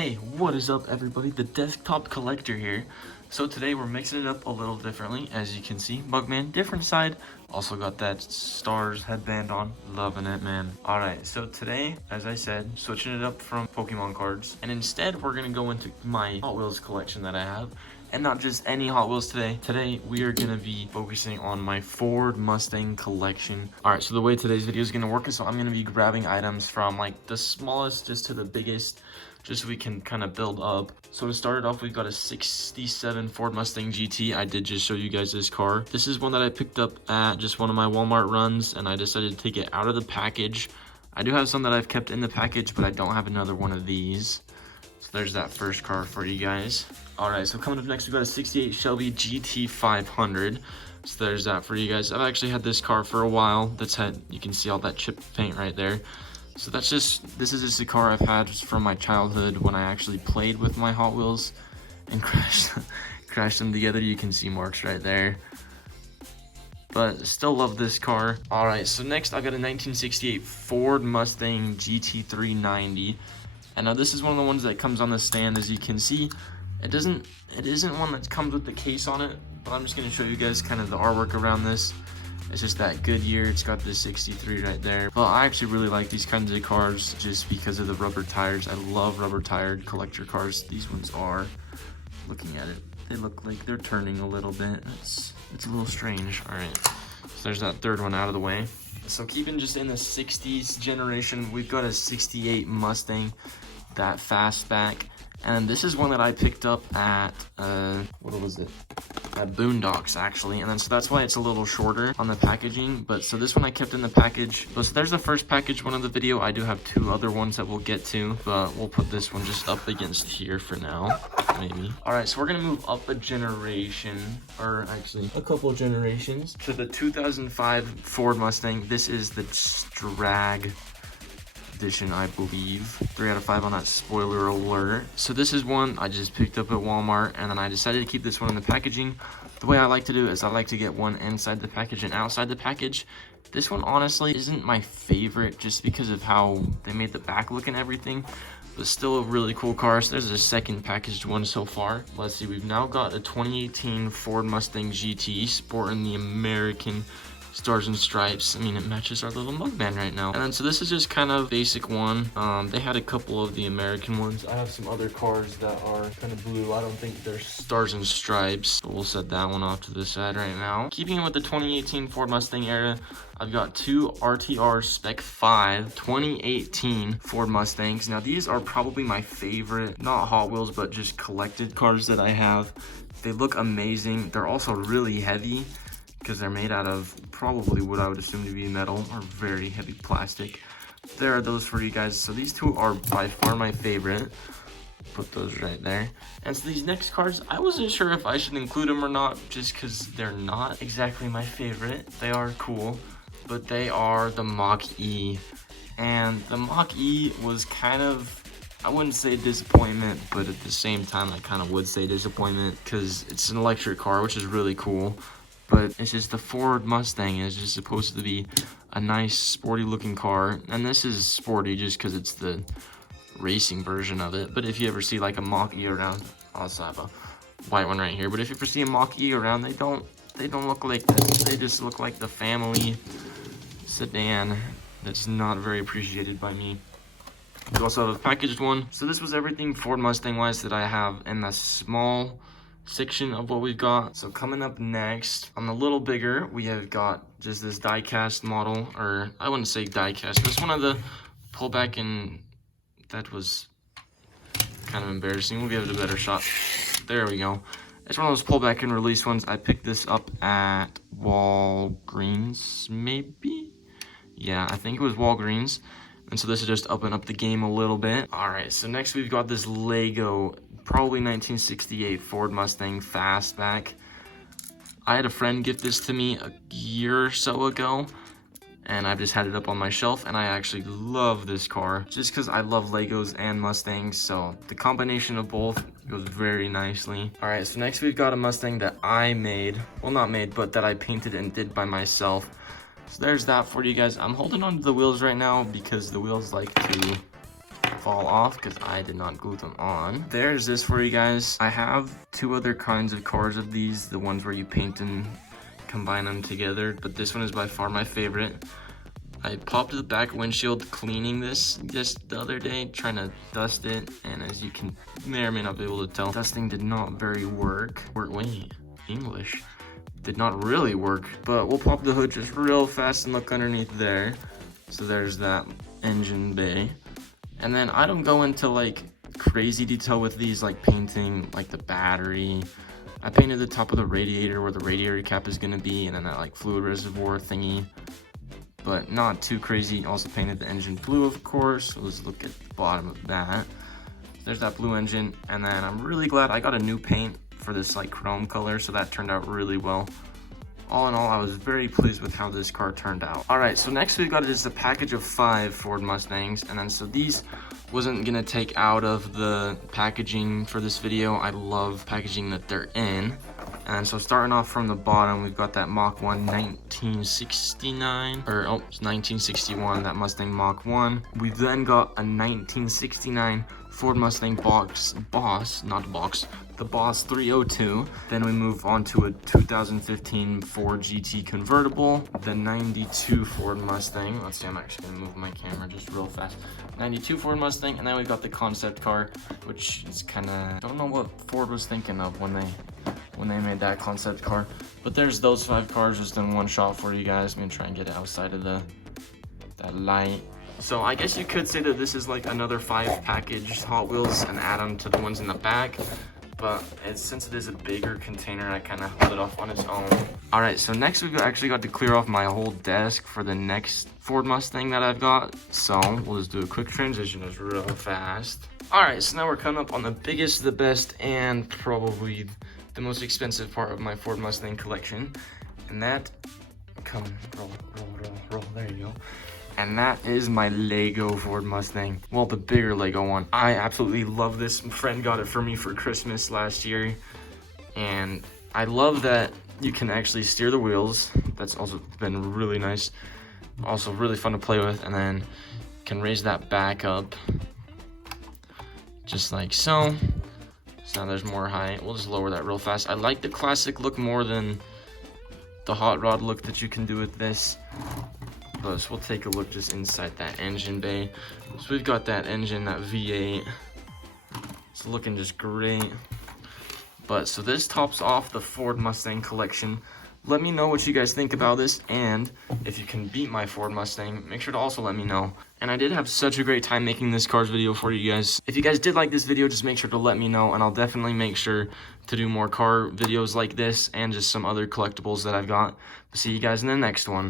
Hey, what is up everybody? The Desktop Collector here. So today we're mixing it up a little differently. As you can see, Mugman, different side. Also got that stars headband on. Loving it, man. Alright, so today, as I said, switching it up from Pokemon cards. And instead, we're going to go into my Hot Wheels collection that I have. And not just any Hot Wheels today. Today, we are going to be focusing on my Ford Mustang collection. Alright, so the way today's video is going to work is so I'm going to be grabbing items from like the smallest just to the biggest, just so we can kind of build up. So to start it off, we've got a 67 Ford Mustang GT. I did just show you guys this car. This is one that I picked up at just one of my Walmart runs, and I decided to take it out of the package. I do have some that I've kept in the package, but I don't have another one of these. So there's that first car for you guys. Alright, so coming up next, we've got a 68 Shelby GT 500. So there's that for you guys. I've actually had this car for a while. That's had, you can see all that chip paint right there. So this is just a car I've had from my childhood when I actually played with my Hot Wheels and crashed them together. You can see marks right there. But still love this car. Alright, so next I got a 1968 Ford Mustang GT 390. And now this is one of the ones that comes on the stand. As you can see, it isn't one that comes with the case on it, but I'm just going to show you guys kind of the artwork around this. It's just that Goodyear. It's got the 63 right there. But I actually really like these kinds of cars just because of the rubber tires. I love rubber tired collector cars. These ones are, looking at it, they look like they're turning a little bit. It's a little strange. All right, so there's that third one out of the way. So keeping just in the 60s generation, we've got a 68 Mustang, that fastback. And this is one that I picked up at, what was it? At Boondocks, actually. And then, so that's why it's a little shorter on the packaging. But so this one I kept in the package. So there's the first package one of the video. I do have two other ones that we'll get to, but we'll put this one just up against here for now, maybe. All right, so we're gonna move up a generation, or actually a couple of generations, to the 2005 Ford Mustang. This is the drag edition, I believe. 3 out of 5 on that, spoiler alert. So this is one I just picked up at Walmart, and then I decided to keep this one in the packaging. The way I like to do it is I like to get one inside the package and outside the package. This one honestly isn't my favorite just because of how they made the back look and everything, but still a really cool car. So there's a second packaged one so far. Let's see, we've now got a 2018 Ford Mustang GT sporting the American stars and stripes. I mean, it matches our little Mugman right now. And then so this is just kind of basic one. They had a couple of the American ones. I have some other cars that are kind of blue. I don't think they're stars and stripes, but we'll set that one off to the side right now. Keeping it with the 2018 Ford Mustang era, I've got two RTR Spec 5 2018 Ford Mustangs. Now these are probably my favorite, not Hot Wheels, but just collected cars that I have. They look amazing. They're also really heavy, because they're made out of probably what I would assume to be metal or very heavy plastic. There are those for you guys. So these two are by far my favorite. Put those right there. And so these next cars, I wasn't sure if I should include them or not, just because they're not exactly my favorite. They are cool, but they are the Mach-E. And the Mach-E was kind of, I wouldn't say disappointment, but at the same time I kind of would say disappointment, because it's an electric car, which is really cool. But it's just the Ford Mustang is just supposed to be a nice sporty looking car, and this is sporty just because it's the racing version of it. But if you ever see like a Mach-E around, I also have a white one right here, but if you ever see a Mach-E around, they don't look like this. They just look like the family sedan that's not very appreciated by me. We also have a packaged one. So this was everything Ford Mustang wise that I have in the small section of what we've got. So coming up next, on the little bigger, we have got just this die-cast model, or I wouldn't say die-cast, but it's one of the pullback, and that was kind of embarrassing. We'll give it a better shot. There we go. It's one of those pullback and release ones. I picked this up at Walgreens, maybe? Yeah, I think it was Walgreens. And so this is just upping up the game a little bit. All right, so next we've got this Lego, probably 1968 Ford Mustang fastback. I had a friend gift this to me a year or so ago, and I've just had it up on my shelf, and I actually love this car just because I love Legos and Mustangs, so the combination of both goes very nicely. All right, so next we've got a Mustang that I made, well, not made, but that I painted and did by myself. So there's that for you guys. I'm holding on to the wheels right now because the wheels like to fall off because I did not glue them on. There's this for you guys. I have two other kinds of cars of these, the ones where you paint and combine them together, but this one is by far my favorite. I popped the back windshield cleaning this just the other day, trying to dust it, and as you can may or may not be able to tell, dusting did not very work. Wait, English did not really work, but we'll pop the hood just real fast and look underneath there. So there's that engine bay, and then I don't go into like crazy detail with these, like painting like the battery. I painted the top of the radiator where the radiator cap is going to be, and then that like fluid reservoir thingy, but not too crazy. Also painted the engine blue, of course. So let's look at the bottom of that. There's that blue engine, and then I'm really glad I got a new paint for this like chrome color, so that turned out really well. All in all, I was very pleased with how this car turned out. All right, so next we got is a package of 5 Ford Mustangs, and then so these wasn't gonna take out of the packaging for this video. I love packaging that they're in. And so starting off from the bottom, we've got that Mach 1 1969, or oh, it's 1961, that Mustang Mach 1. We've then got a 1969 Ford Mustang the Boss 302. Then we move on to a 2015 Ford GT convertible, the 92 Ford Mustang. Let's see, I'm actually gonna move my camera just real fast. 92 Ford Mustang, and then we've got the concept car, which is kind of, don't know what Ford was thinking of when they made that concept car. But there's those 5 cars just in one shot for you guys. I'm gonna try and get it outside of that light. So I guess you could say that this is like another 5 packaged Hot Wheels and add them to the ones in the back. But since it is a bigger container, I kind of hold it off on its own. All right, so next we've actually got to clear off my whole desk for the next Ford Mustang that I've got. So we'll just do a quick transition just real fast. All right, so now we're coming up on the biggest, the best, and probably the most expensive part of my Ford Mustang collection. And that, come on, roll, there you go. And that is my Lego Ford Mustang. Well, the bigger Lego one. I absolutely love this. My friend got it for me for Christmas last year. And I love that you can actually steer the wheels. That's also been really nice. Also really fun to play with. And then can raise that back up. Just like so. So now there's more height. We'll just lower that real fast. I like the classic look more than the hot rod look that you can do with this. But we'll take a look just inside that engine bay. So we've got that engine, that V8. It's looking just great. But so this tops off the Ford Mustang collection. Let me know what you guys think about this, and if you can beat my Ford Mustang, make sure to also let me know. And I did have such a great time making this cars video for you guys. If you guys did like this video, just make sure to let me know, and I'll definitely make sure to do more car videos like this and just some other collectibles that I've got. See you guys in the next one.